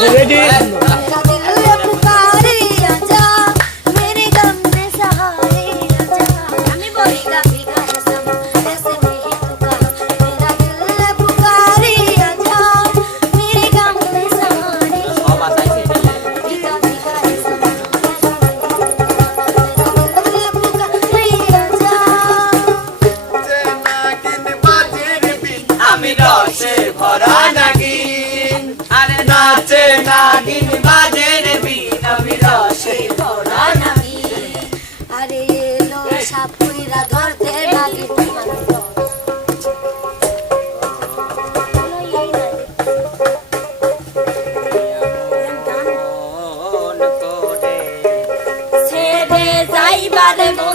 ready? by the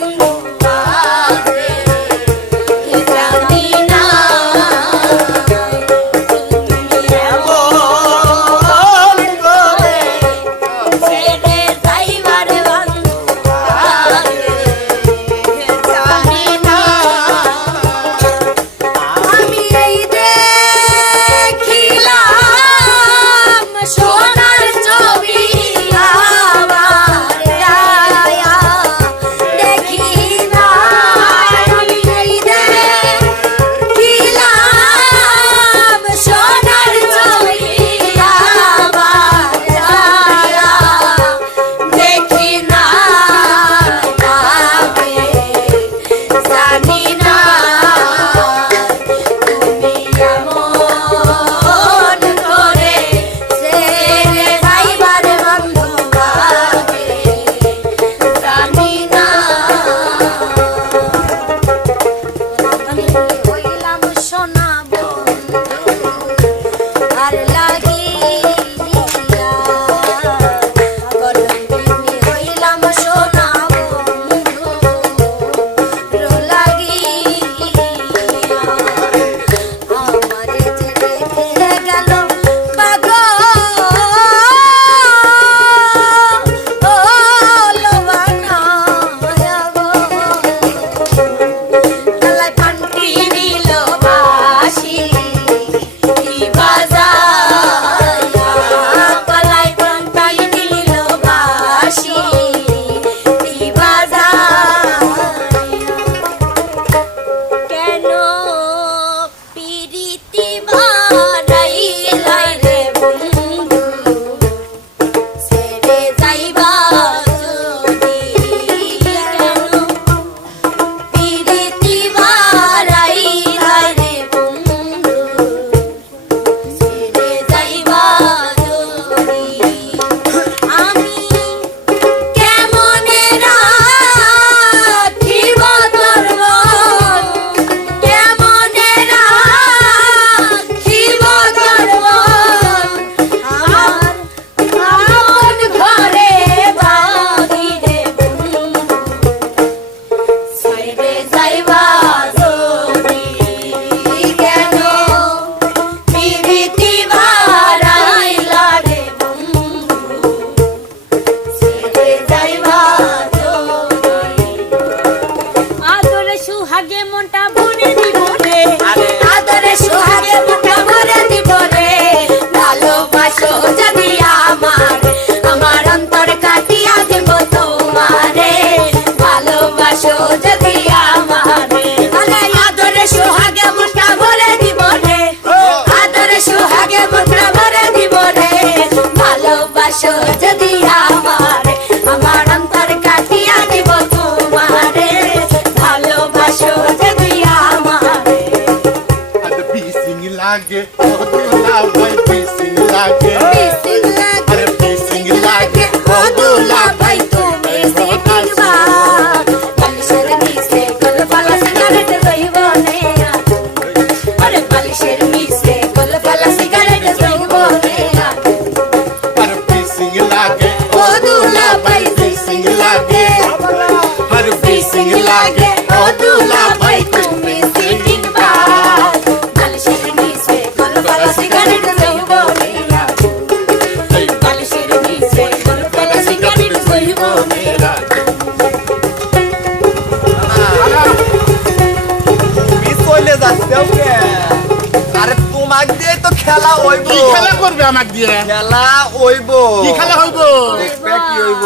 খেলা হইব। কি খেলা করবে আমাক দিয়ে? খেলা হইব। কি খেলা হইব? দেখবে কি হইব।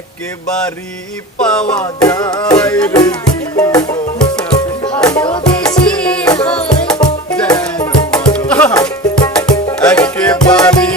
একেবারে পাওয়া যায় রে ভালোবেসে হয়। একেবারে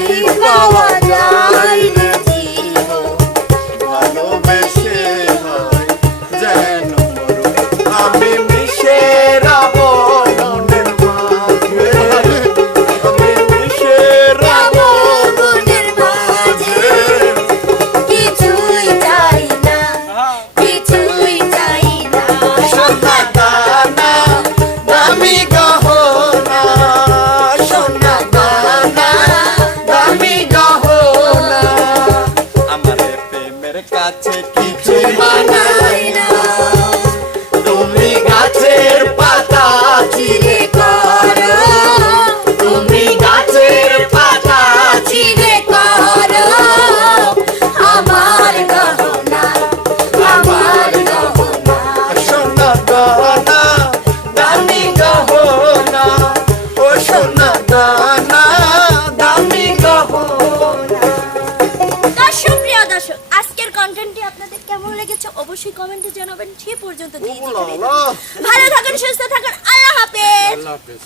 লেগেছে অবশ্যই কমেন্টে জানাবেন সে পর্যন্ত ভালো থাকুন সুস্থ থাকুন আল্লাহ হাফেজ। আল্লাহ হাফেজ।